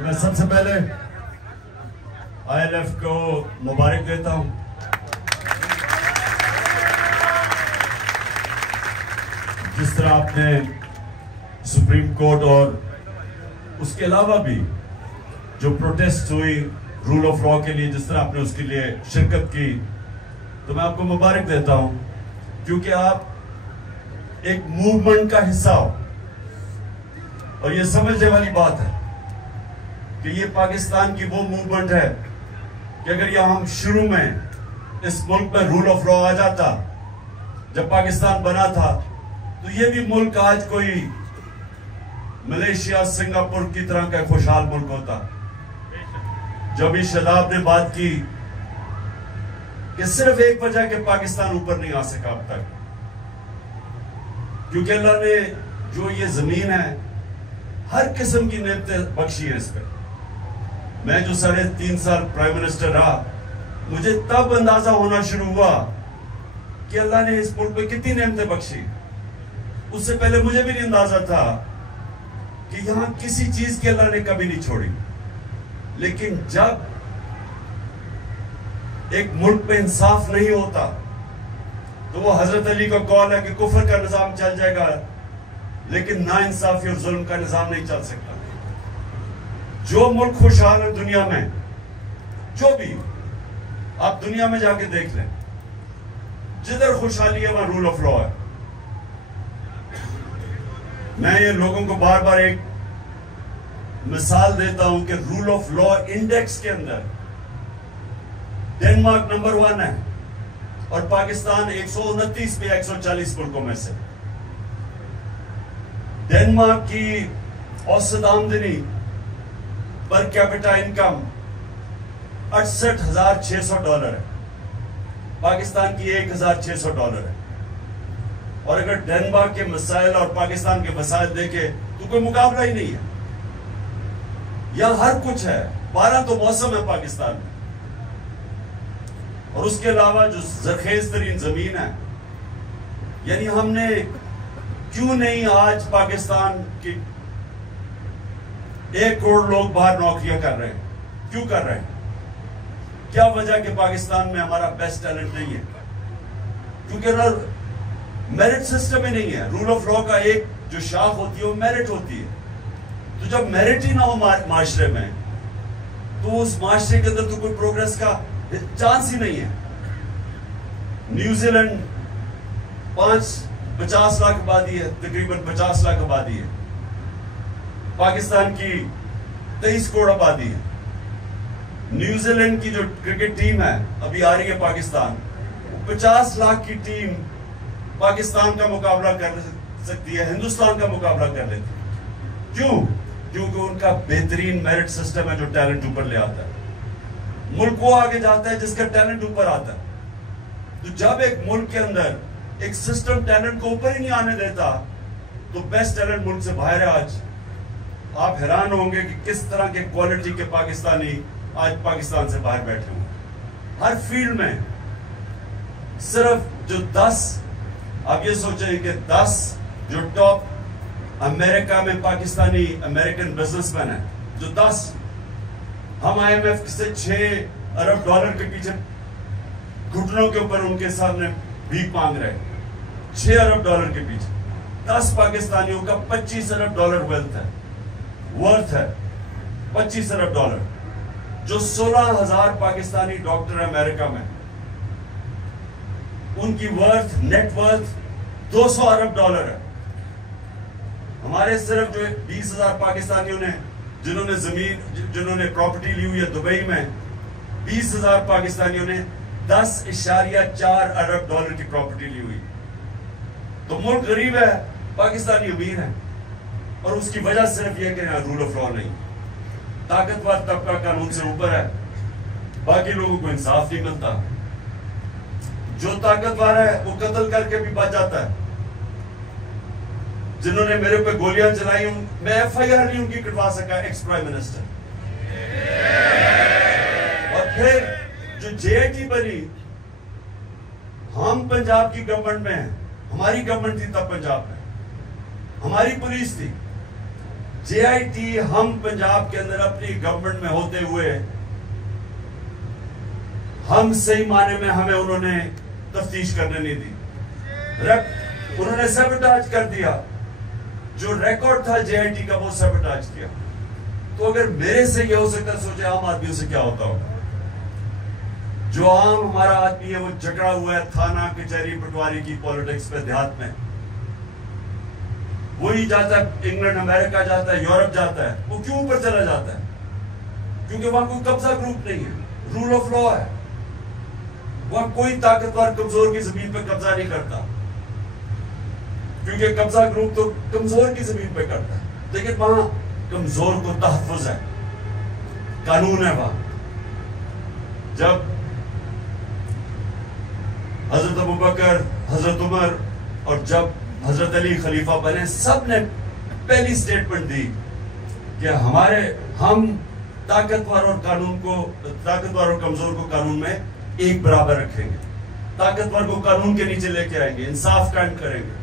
मैं सबसे पहले ILF को मुबारक देता हूं। जिस तरह आपने सुप्रीम कोर्ट और उसके अलावा भी जो प्रोटेस्ट हुई रूल ऑफ लॉ के लिए, जिस तरह आपने उसके लिए शिरकत की, तो मैं आपको मुबारक देता हूं, क्योंकि आप एक मूवमेंट का हिस्सा हो। और ये समझने वाली बात है कि ये पाकिस्तान की वो मूवमेंट है कि अगर यहां हम शुरू में इस मुल्क में रूल ऑफ लॉ आ जाता जब पाकिस्तान बना था, तो ये भी मुल्क आज कोई मलेशिया, सिंगापुर की तरह का खुशहाल मुल्क होता। जब इस शदाब ने बात की कि सिर्फ एक वजह के पाकिस्तान ऊपर नहीं आ सका अब तक, क्योंकि अल्लाह ने जो ये जमीन है हर किस्म की नेमतें बख्शी है इस पर। मैं जो 3.5 साल प्राइम मिनिस्टर रहा, मुझे तब अंदाजा होना शुरू हुआ कि अल्लाह ने इस मुल्क पे कितनी नेमतें बख्शी। उससे पहले मुझे भी नहीं अंदाजा था कि यहां किसी चीज की अल्लाह ने कभी नहीं छोड़ी। लेकिन जब एक मुल्क पे इंसाफ नहीं होता, तो वो हजरत अली का कौल है कि कुफर का निजाम चल जाएगा, लेकिन ना इंसाफी और जुल्म का निजाम नहीं चल सकता। जो मुल्क खुशहाल है दुनिया में, जो भी आप दुनिया में जाके देख लें, जिधर खुशहाली है वहां रूल ऑफ लॉ है। मैं ये लोगों को बार बार एक मिसाल देता हूं कि रूल ऑफ लॉ इंडेक्स के अंदर डेनमार्क नंबर 1 है और पाकिस्तान 129 पे 140 मुल्कों में से। डेनमार्क की औसत आमदनी पर कैपिटा इनकम $68,600 है, पाकिस्तान की $1,600 है। और अगर डेनमार्क के मसाइल और पाकिस्तान के मसाइल देखे तो कोई मुकाबला ही नहीं है। यहां हर कुछ है, 12 तो मौसम है पाकिस्तान में, और उसके अलावा जो जरखेज तरीन जमीन है। यानी हमने क्यों नहीं आज पाकिस्तान की 1 करोड़ लोग बाहर नौकरियां कर रहे हैं? क्यों कर रहे हैं? क्या वजह कि पाकिस्तान में हमारा बेस्ट टैलेंट नहीं है? क्योंकि मेरिट सिस्टम ही नहीं है। रूल ऑफ लॉ का एक जो शाख होती है वो मेरिट होती है। तो जब मेरिट ही ना हो माशरे में, तो उस माशरे के अंदर तो कोई प्रोग्रेस का चांस ही नहीं है। न्यूजीलैंड 50 लाख आबादी है, तकरीबन 50 लाख आबादी है। पाकिस्तान की 23 करोड़ आबादी है। न्यूजीलैंड की जो क्रिकेट टीम है अभी आ रही है पाकिस्तान, 50 लाख की टीम पाकिस्तान का मुकाबला कर सकती है, हिंदुस्तान का मुकाबला कर लेती है। क्यों? क्योंकि उनका बेहतरीन मेरिट सिस्टम है जो टैलेंट ऊपर ले आता है। मुल्क वो आगे जाता है जिसका टैलेंट ऊपर आता है। तो जब एक मुल्क के अंदर एक सिस्टम टैलेंट को ऊपर ही नहीं आने देता, तो बेस्ट टैलेंट मुल्क से बाहर है। आज आप हैरान होंगे कि किस तरह के क्वालिटी के पाकिस्तानी आज पाकिस्तान से बाहर बैठे हुए हर फील्ड में। सिर्फ जो 10, आप ये सोचें कि 10 जो टॉप अमेरिका में पाकिस्तानी अमेरिकन बिजनेसमैन है, जो 10, हम IMF से $6 अरब के पीछे घुटनों के ऊपर उनके सामने भीख मांग रहे हैं। $6 अरब के पीछे 10 पाकिस्तानियों का $25 अरब वेल्थ है, वर्थ है $25 अरब। जो 16,000 पाकिस्तानी डॉक्टर अमेरिका में, उनकी वर्थ, नेट वर्थ $200 अरब है। हमारे सिर्फ जो 20,000 पाकिस्तानियों ने जिन्होंने प्रॉपर्टी ली हुई है दुबई में, 20,000 पाकिस्तानियों ने $10.4 अरब की प्रॉपर्टी ली हुई। तो मुल्क गरीब है, पाकिस्तानी अमीर है, और उसकी वजह सिर्फ यह कि यहाँ रूल ऑफ लॉ नहीं। ताकतवर तबका कानून से ऊपर है, बाकी लोगों को इंसाफ नहीं मिलता। जो ताकतवर है वो कत्ल करके भी बच जाता है। जिन्होंने मेरे पे गोलियां चलाई, मैं FIR नहीं उनकी कटवा सका, एक्स प्राइम मिनिस्टर। और फिर जो JIT बनी, हम पंजाब की गवर्नमेंट में हैं, हमारी गवर्नमेंट थी तब पंजाब में, हमारी पुलिस थी। JIT हम पंजाब के अंदर अपनी गवर्नमेंट में होते हुए हम सही माने में हमें उन्होंने तफ्तीश करने नहीं दी। उन्होंने सैबोटाज कर दिया, जो रिकॉर्ड था JIT का वो सैबोटाज किया। तो अगर मेरे से ये हो सकता है, सोचे आम आदमियों से क्या होता होगा। जो आम हमारा आदमी है वो जकड़ा हुआ है थाना कचहरी पटवारी की पॉलिटिक्स पे, देहात में। वही जाता है इंग्लैंड अमेरिका जाता है, यूरोप जाता है। वो क्यों ऊपर चला जाता है? क्योंकि वहां कोई कब्जा ग्रुप नहीं है, रूल ऑफ लॉ है। वहां कोई ताकतवर कमजोर की जमीन पे कब्जा नहीं करता, क्योंकि कब्जा ग्रुप तो कमजोर की जमीन पे करता है। लेकिन वहां कमजोर को तहफ्फुज है, कानून है वहां। जब हजरत अबू बकर, हजरत उमर और जब हजरत अली खलीफा बने, सब ने पहली स्टेटमेंट दी कि हम ताकतवर और कमजोर को कानून में एक बराबर रखेंगे, ताकतवर को कानून के नीचे लेके आएंगे, इंसाफ कायम करेंगे।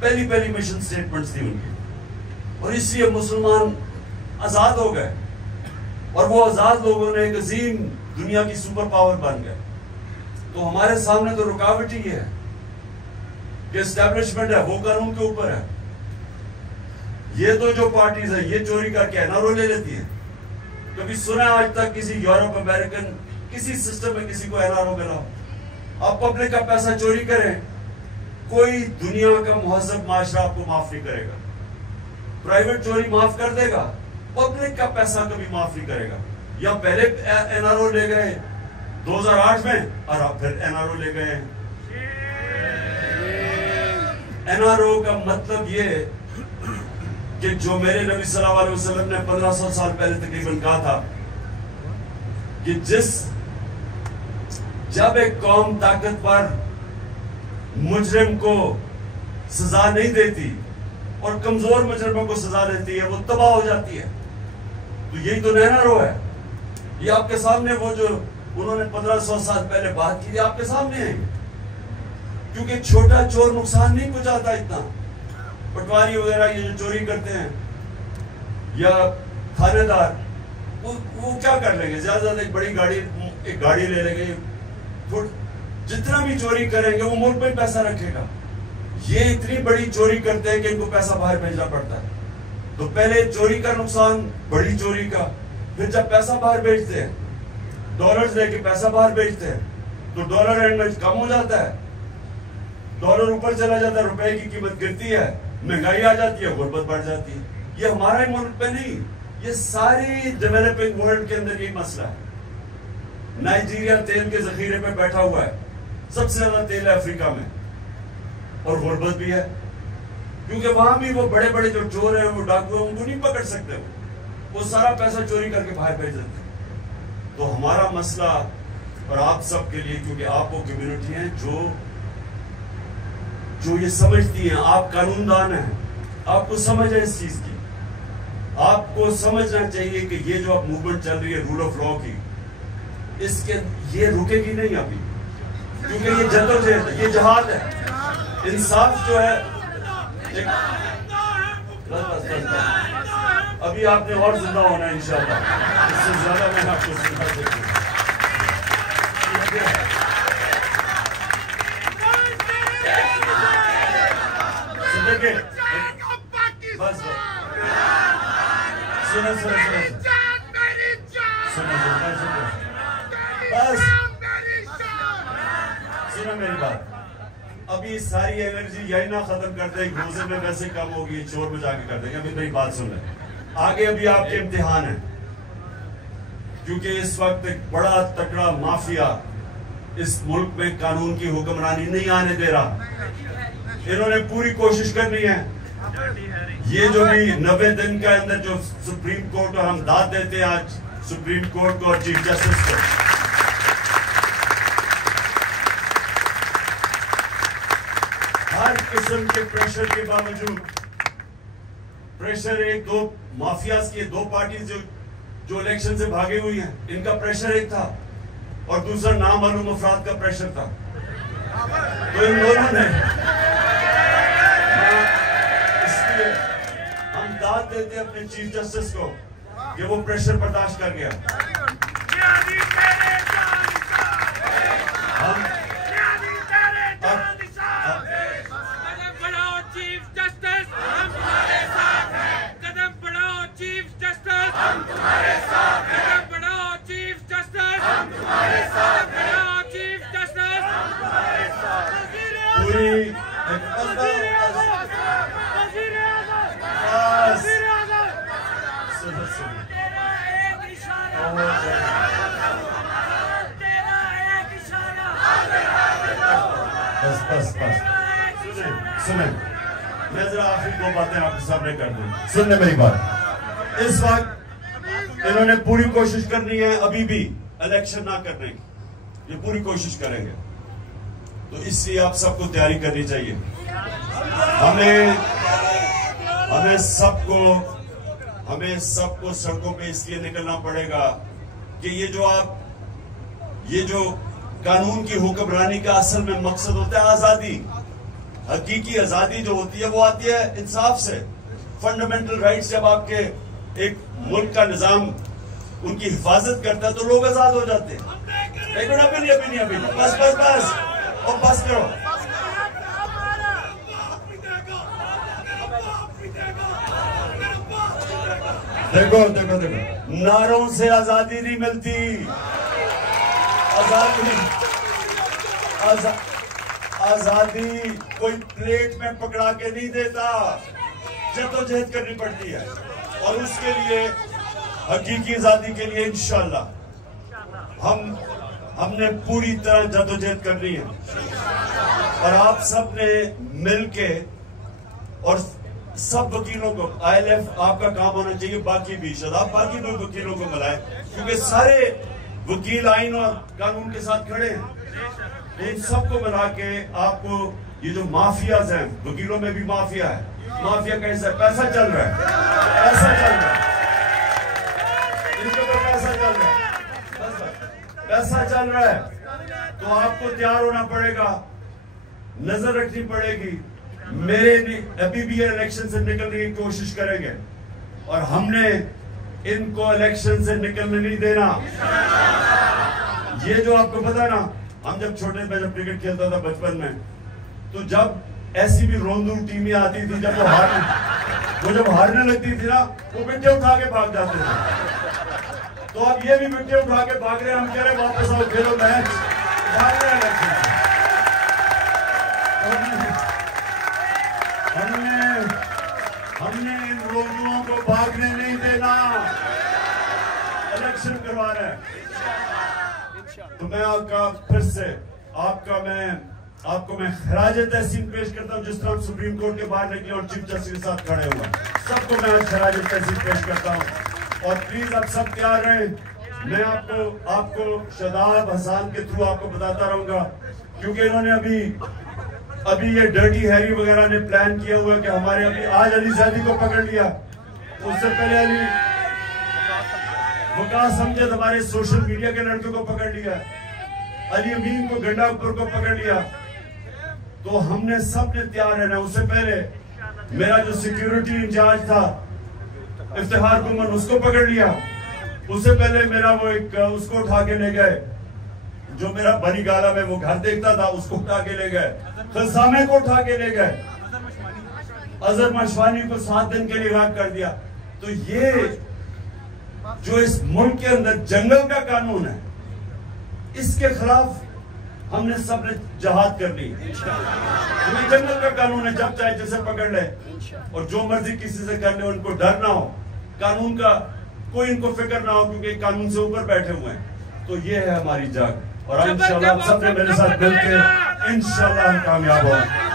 पहली मिशन स्टेटमेंट्स थी उनकी। और इसलिए मुसलमान आजाद हो गए, और वो आजाद लोगों ने एक अजीम दुनिया की सुपर पावर बन गए। तो हमारे सामने तो रुकावट ही है कि एस्टैब्लिशमेंट है वो कानून के ऊपर है। ये तो जो पार्टीज है ये चोरी करके एनआरओ ले लेती है। कभी सुना आज तक किसी यूरोप अमेरिकन किसी सिस्टम में किसी को एनआरओ मिला? आप पब्लिक का पैसा चोरी करें, कोई दुनिया का मुहज्जब माशरा आपको माफ नहीं करेगा। प्राइवेट चोरी माफ कर देगा, पब्लिक का पैसा कभी माफ नहीं करेगा। या पहले एनआरओ ले गए 2008 में, और आप फिर एनआरओ ले गए। एनआरओ का मतलब ये कि जो मेरे नबी सल्लल्लाहु अलैहि वसल्लम ने 1500 साल पहले तकरीबन कहा था कि जब एक कौम ताकतवर मुजरिम को सजा नहीं देती और कमजोर मुजरिमों को सजा देती है, वो तबाह हो जाती है। तो यही तो एनआरओ है। ये आपके सामने वो जो उन्होंने 1500 साल पहले बात की थी, आपके सामने है। क्योंकि छोटा चोर नुकसान नहीं पहुंचाता इतना। पटवारी वगैरह ये जो चोरी करते हैं या थानेदार, वो क्या कर लेंगे? ज्यादा एक बड़ी गाड़ी, एक गाड़ी ले लेंगे, जितना भी चोरी करेंगे वो मुल्क में पैसा रखेगा। ये इतनी बड़ी चोरी करते हैं कि इनको पैसा बाहर भेजना पड़ता है। तो पहले चोरी का नुकसान, बड़ी चोरी का, फिर जब पैसा बाहर भेजते हैं, डॉलर्स लेके पैसा बाहर भेजते हैं, तो डॉलर एंड में कम हो जाता है, डॉलर ऊपर चला जाता है, रुपए की कीमत गिरती है, महंगाई आ जाती है, गुर्बत बढ़ जाती है। ये हमारे मुल्क पे नहीं, ये सारी डेवलपिंग वर्ल्ड के अंदर यही मसला है। नाइजीरिया तेल के जखीरे पे बैठा हुआ है, सबसे ज्यादा तेल है अफ्रीका में, और गुर्बत भी है। क्योंकि वहां भी वो बड़े बड़े जो चोर हैं, वो डाकू हैं, उनको नहीं पकड़ सकते, वो सारा पैसा चोरी करके बाहर भेज देते हैं। तो हमारा मसला, और आप सबके लिए, क्योंकि आप वो कम्युनिटी हैं जो ये समझती हैं, आप कानूनदान हैं, आपको समझ है इस चीज की। आपको समझना चाहिए कि ये जो अब मूवमेंट चल रही है रूल ऑफ लॉ की, इसके ये रुकेगी नहीं अभी, क्योंकि ये जद्दोजहद है, ये जहाद है। इंसाफ जो है अभी आपने और जिंदा होना है इंशाल्लाह, इससे ज्यादा मैं आपको सुना सकूं। बस सुनो मेरी बात। अभी सारी एनर्जी यही ना खत्म कर दे, रोजे में वैसे कम होगी, चोर बजा के कर देंगे। अभी मेरी बात सुन ले, आगे अभी आपके इम्तिहान है, क्योंकि इस वक्त एक बड़ा तगड़ा माफिया इस मुल्क में कानून की हुक्मरानी नहीं आने दे रहा। इन्होंने पूरी कोशिश करनी है, ये जो भी 90 दिन के अंदर जो सुप्रीम कोर्ट, और हम दाद देते हैं आज सुप्रीम कोर्ट को और चीफ जस्टिस को, हर किस्म के प्रेशर के बावजूद, प्रेशर एक दो माफियाज की, दो पार्टीज जो इलेक्शन से भागी हुई हैं, इनका प्रेशर एक था, और दूसरा नामालूम अफराद का प्रेशर था। तो इन दोनों ने देते हैं अपने चीफ जस्टिस को कि वो प्रेशर बर्दाश्त कर गया। सुने, मैं जरा आखिरी 2 बातें आपके सामने कर दूं। सुनने मेरी बात। इस वक्त इन्होंने पूरी कोशिश करनी है अभी भी इलेक्शन ना करने की, ये पूरी कोशिश करेंगे। तो इसलिए आप सबको तैयारी करनी चाहिए। हमें सबको सड़कों पे इसलिए निकलना पड़ेगा कि ये जो कानून की हुक्मरानी का असल में मकसद होता है आजादी। हकीकी आजादी जो होती है वो आती है इंसाफ से। फंडामेंटल राइट्स जब आपके एक मुल्क का निजाम उनकी हिफाजत करता है तो लोग आजाद हो जाते हैं। एक मिनट, अभी नहीं, बस और बस करो। देखो, नारों से आजादी नहीं मिलती। आजादी कोई प्लेट में पकड़ा के नहीं देता, जद्दोजहद करनी पड़ती है। और उसके लिए, हकीकी आजादी के लिए इंशाअल्लाह हमने पूरी तरह जद्दोजहद करनी है। और आप सब ने मिलके, और सब वकीलों को, ILF आपका काम होना चाहिए, बाकी भी शायद आप बाकी भी वकीलों को मिलाएं, क्योंकि सारे वकील आइन और कानून के साथ खड़े हैं। इन सबको मिला के आपको ये जो माफियाज हैं, वकीलों में भी माफिया है। माफिया कैसा? पैसा चल रहा है, इनके ऊपर पैसा चल रहा है। तो आपको तैयार होना पड़ेगा, नजर रखनी पड़ेगी। अभी भी इलेक्शन से निकलने की कोशिश करेंगे और हमने इनको इलेक्शन से निकलने नहीं देना। ये जो आपको पता है ना, हम जब छोटे में जब क्रिकेट खेलता था बचपन में, तो जब ऐसी भी रोंदू टीमें आती थी, जब वो हारने लगती थी ना, वो विकेट उठा के भाग जाते थे। तो अब ये भी विकेट उठा के भाग रहे हैं। हम कह रहे वापस आओ, खेलो मैच, भाग रहे हैं। हमने इन रोंदुओं को भागने नहीं देना, इलेक्शन करवाना है। तो मैं फिर से आपको मैं खराज तहसीन पेश करता हूं, जिस तरह सुप्रीम कोर्ट के बाहर निकले और चीफ जस्टिस के साथ खड़े हुए, सबको मैं आज खराज तहसीन पेश करता हूं। और प्लीज आप सब तैयार रहें। मैं आपको शादाब हसन के थ्रू आपको बताता रहूंगा, क्योंकि इन्होंने अभी ये डर्टी हैरी वगैरह ने प्लान किया हुआ कि हमारे अभी आज अली ज़ैदी को पकड़ लिया, उससे पहले अली वकास समझद हमारे सोशल मीडिया के लड़कों को पकड़ लिया, अली अमीन को गंडापुर को पकड़ लिया। तो हमने सबने तैयार रहना। उससे पहले मेरा जो सिक्योरिटी इंचार्ज था इफ्तिखार गुमन, उसको पकड़ लिया। उससे पहले मेरा वो उसको उठा के ले गए, जो मेरा बनी गाला में वो घर देखता था, उसको उठा के ले गए। खसामे को उठा के ले गए। अजहर मशवानी को 7 दिन के लिए गायब कर दिया। तो ये जो इस मुल्क के अंदर जंगल का कानून है, इसके खिलाफ हमने सबने जहाद कर ली। हमें जंगल का कानून है, जब चाहे जैसे पकड़ ले और जो मर्जी किसी से कर ले, उनको डर ना हो, कानून का कोई इनको फिक्र ना हो, क्योंकि कानून से ऊपर बैठे हुए हैं। तो ये है हमारी जाग, और इंशाल्लाह आप सबने मेरे साथ मिलकर इंशाल्लाह हम कामयाब होंगे।